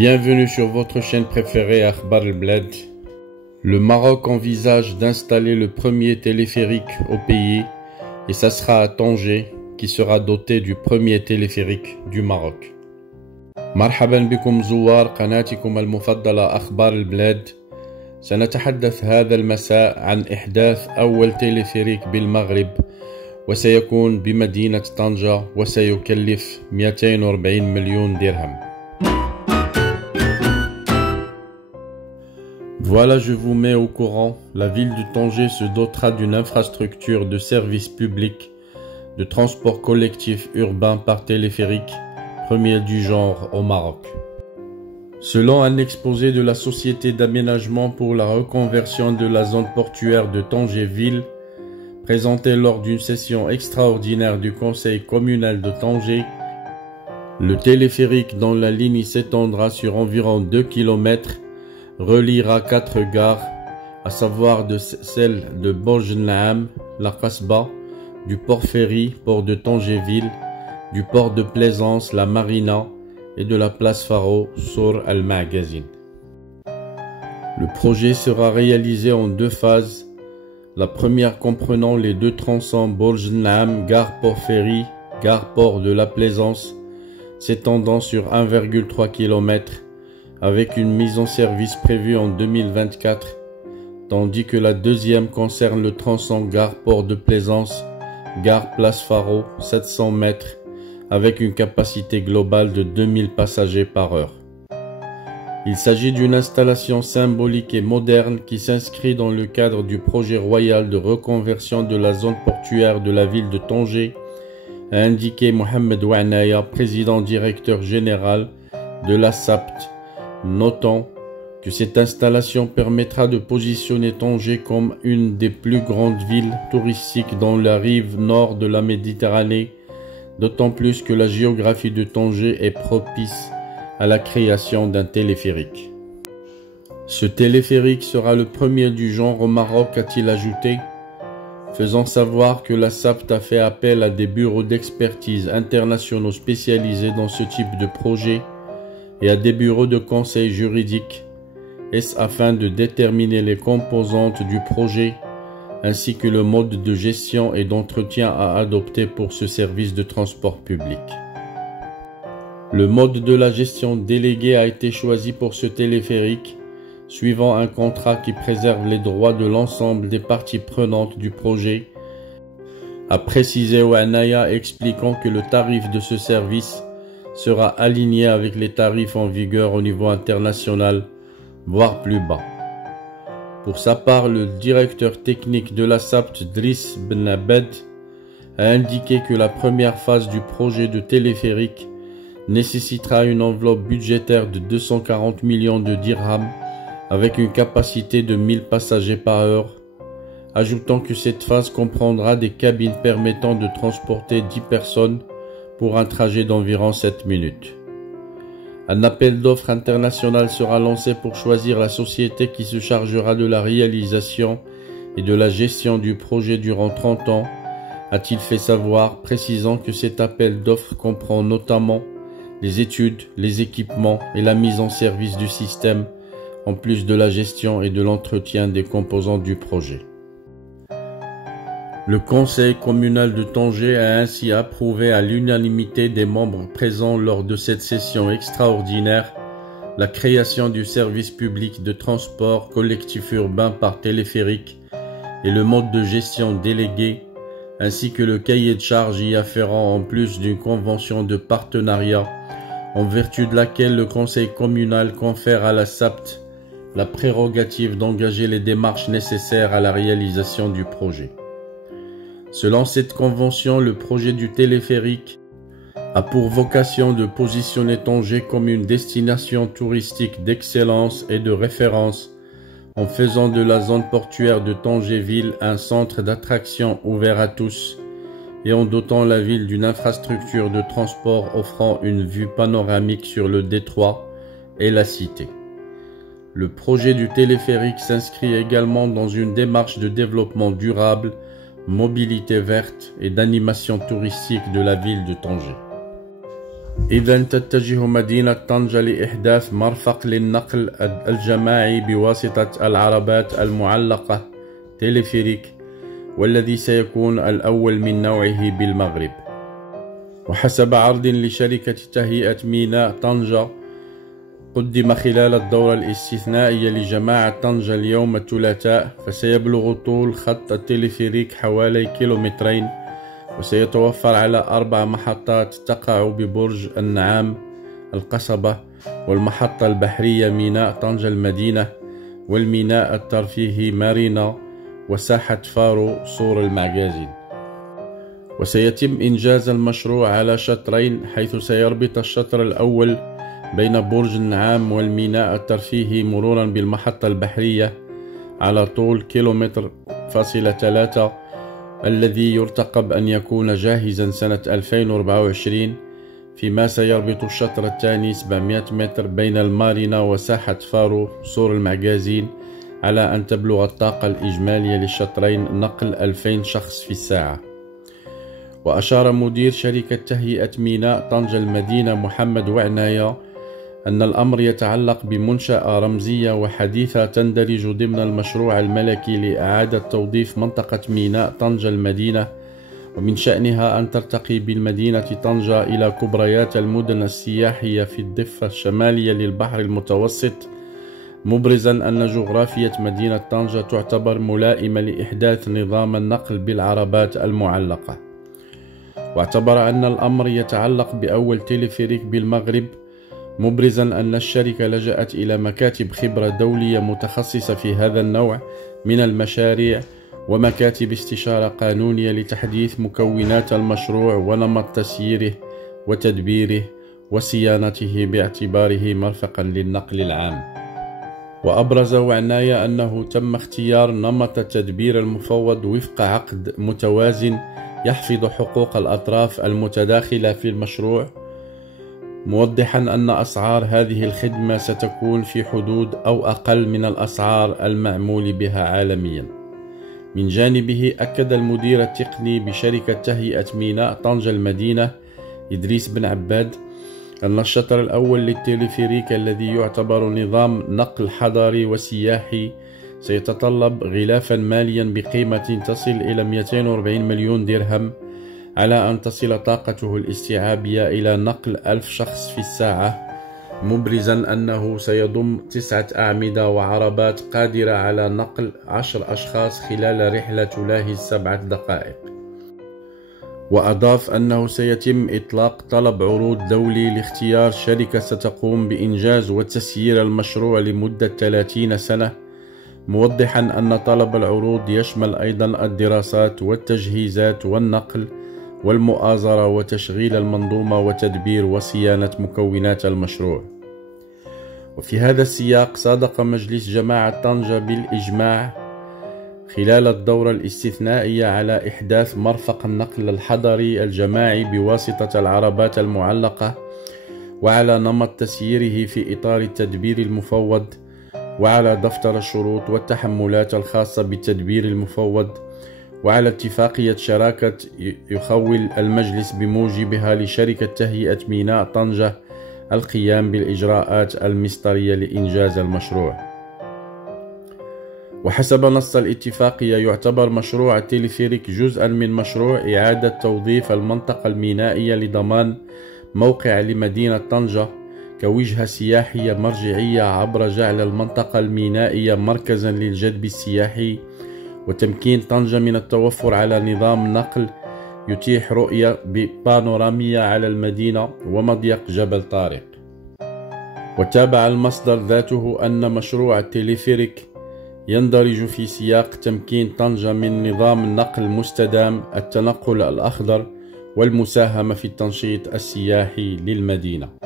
Bienvenue sur votre chaîne préférée Akhbar El Bled. Le Maroc envisage d'installer le premier téléphérique au pays et ça sera à Tanger qui sera doté du premier téléphérique du Maroc. مرحبا بكم زوار قناتكم المفضلة أخبار البلاد. سنتحدث هذا المساء عن إحداث أول تلفريك بالمغرب وسيكون بمدينة طنجة وسيكلف 240 مليون درهم. Voilà, je vous mets au courant, la ville de Tanger se dotera d'une infrastructure de services publics de transport collectif urbain par téléphérique, premier du genre au Maroc. Selon un exposé de la Société d'aménagement pour la reconversion de la zone portuaire de Tanger-Ville, présenté lors d'une session extraordinaire du Conseil communal de Tanger, le téléphérique dont la ligne s'étendra sur environ 2 km reliera 4 gares, à savoir celles de Bojnam, la Kasba, du port ferry, port de Tanger-Ville, du port de Plaisance, la Marina, et de la place Faro, Sour al-Magazine. Le projet sera réalisé en 2 phases, la première comprenant les 2 tronçons Bojnam, gare port ferry, gare port de la Plaisance, s'étendant sur 1,3 km, avec une mise en service prévue en 2024, tandis que la deuxième concerne le tronçon gare port de Plaisance, gare place Faro, 700 mètres, avec une capacité globale de 2000 passagers par heure. Il s'agit d'une installation symbolique et moderne qui s'inscrit dans le cadre du projet royal de reconversion de la zone portuaire de la ville de Tanger, a indiqué Mohamed Ouanaya, président directeur général de la SAPT, notant que cette installation permettra de positionner Tanger comme une des plus grandes villes touristiques dans la rive nord de la Méditerranée, d'autant plus que la géographie de Tanger est propice à la création d'un téléphérique. Ce téléphérique sera le premier du genre au Maroc, a-t-il ajouté, faisant savoir que la SAPT a fait appel à des bureaux d'expertise internationaux spécialisés dans ce type de projet et à des bureaux de conseil juridique, afin de déterminer les composantes du projet ainsi que le mode de gestion et d'entretien à adopter pour ce service de transport public. Le mode de la gestion déléguée a été choisi pour ce téléphérique, suivant un contrat qui préserve les droits de l'ensemble des parties prenantes du projet, a précisé Ouanaya, expliquant que le tarif de ce service sera aligné avec les tarifs en vigueur au niveau international, voire plus bas. Pour sa part, le directeur technique de la SAPT, Driss Ben Abed, a indiqué que la première phase du projet de téléphérique nécessitera une enveloppe budgétaire de 240 millions de dirhams avec une capacité de 1000 passagers par heure, ajoutant que cette phase comprendra des cabines permettant de transporter 10 personnes pour un trajet d'environ 7 minutes. Un appel d'offres international sera lancé pour choisir la société qui se chargera de la réalisation et de la gestion du projet durant 30 ans, a-t-il fait savoir, précisant que cet appel d'offres comprend notamment les études, les équipements et la mise en service du système, en plus de la gestion et de l'entretien des composants du projet. Le Conseil communal de Tanger a ainsi approuvé à l'unanimité des membres présents lors de cette session extraordinaire la création du service public de transport collectif urbain par téléphérique et le mode de gestion délégué, ainsi que le cahier de charges y afférent en plus d'une convention de partenariat en vertu de laquelle le Conseil communal confère à la SAPT la prérogative d'engager les démarches nécessaires à la réalisation du projet. Selon cette convention, le projet du téléphérique a pour vocation de positionner Tanger comme une destination touristique d'excellence et de référence en faisant de la zone portuaire de Tanger-Ville un centre d'attraction ouvert à tous et en dotant la ville d'une infrastructure de transport offrant une vue panoramique sur le détroit et la cité. Le projet du téléphérique s'inscrit également dans une démarche de développement durable, mobilité verte et d'animation touristique de la ville de Tanger. إذا تتجه مدينة طنجة لإحداث مرفق للنقل الجماعي بواسطة العربات المعلقة تيليفريك، والذي سيكون الأول من نوعه بالمغرب. وحسب عرض لشركة تهيئة ميناء طنجة قدم خلال الدورة الاستثنائية لجماعة طنجة اليوم الثلاثاء، فسيبلغ طول خط التلفريك حوالي 2 كيلومترين، وسيتوفر على 4 محطات تقع ببرج النعام القصبة، والمحطة البحرية ميناء طنجة المدينة، والميناء الترفيهي مارينا، وساحة فارو سور المعجازين. وسيتم إنجاز المشروع على شطرين، حيث سيربط الشطر الأول بين برج النعام والميناء الترفيهي مرورا بالمحطة البحرية على طول 1.3 كيلومتر، الذي يرتقب أن يكون جاهزا سنة 2024، فيما سيربط الشطر الثاني 700 متر بين المارينا وساحة فارو سور المعجازين، على أن تبلغ الطاقة الإجمالية للشطرين نقل 2000 شخص في الساعة. وأشار مدير شركة تهيئة ميناء طنجة المدينة محمد وعناية أن الأمر يتعلق بمنشأة رمزية وحديثة تندرج ضمن المشروع الملكي لإعادة توظيف منطقة ميناء طنجة المدينة، ومن شأنها أن ترتقي بالمدينة طنجة إلى كبريات المدن السياحية في الضفة الشمالية للبحر المتوسط، مبرزا أن جغرافية مدينة طنجة تعتبر ملائمة لإحداث نظام النقل بالعربات المعلقة. واعتبر أن الأمر يتعلق بأول تلفريك بالمغرب، مبرزا أن الشركة لجأت إلى مكاتب خبرة دولية متخصصة في هذا النوع من المشاريع ومكاتب استشارة قانونية لتحديث مكونات المشروع ونمط تسييره وتدبيره وصيانته باعتباره مرفقا للنقل العام. وأبرز وعناية أنه تم اختيار نمط التدبير المفوض وفق عقد متوازن يحفظ حقوق الأطراف المتداخلة في المشروع، موضحا أن أسعار هذه الخدمة ستكون في حدود أو أقل من الأسعار المعمول بها عالميا. من جانبه أكد المدير التقني بشركة تهيئة ميناء طنجة المدينة إدريس بن عباد أن الشطر الأول للتلفريك الذي يعتبر نظام نقل حضاري وسياحي سيتطلب غلافا ماليا بقيمة تصل إلى 240 مليون درهم، على أن تصل طاقته الاستيعابية إلى نقل 1000 شخص في الساعة، مبرزا أنه سيضم 9 أعمدة وعربات قادرة على نقل 10 أشخاص خلال رحلة تلاهي 7 دقائق. وأضاف أنه سيتم إطلاق طلب عروض دولي لاختيار شركة ستقوم بإنجاز وتسيير المشروع لمدة 30 سنة، موضحا أن طلب العروض يشمل أيضا الدراسات والتجهيزات والنقل والمؤازرة وتشغيل المنظومة وتدبير وصيانة مكونات المشروع. وفي هذا السياق صادق مجلس جماعة طنجة بالإجماع خلال الدورة الاستثنائية على إحداث مرفق النقل الحضري الجماعي بواسطة العربات المعلقة، وعلى نمط تسييره في إطار التدبير المفوض، وعلى دفتر الشروط والتحملات الخاصة بالتدبير المفوض، وعلى اتفاقية شراكة يخول المجلس بموجبها لشركة تهيئة ميناء طنجة القيام بالإجراءات المسطرية لإنجاز المشروع. وحسب نص الاتفاقية يعتبر مشروع التلفريك جزءا من مشروع إعادة توظيف المنطقة المينائية لضمان موقع لمدينة طنجة كوجهة سياحية مرجعية، عبر جعل المنطقة المينائية مركزا للجذب السياحي، وتمكين طنجة من التوفر على نظام نقل يتيح رؤية بانورامية على المدينة ومضيق جبل طارق. وتابع المصدر ذاته أن مشروع التلفريك يندرج في سياق تمكين طنجة من نظام النقل المستدام، التنقل الأخضر، والمساهمة في التنشيط السياحي للمدينة.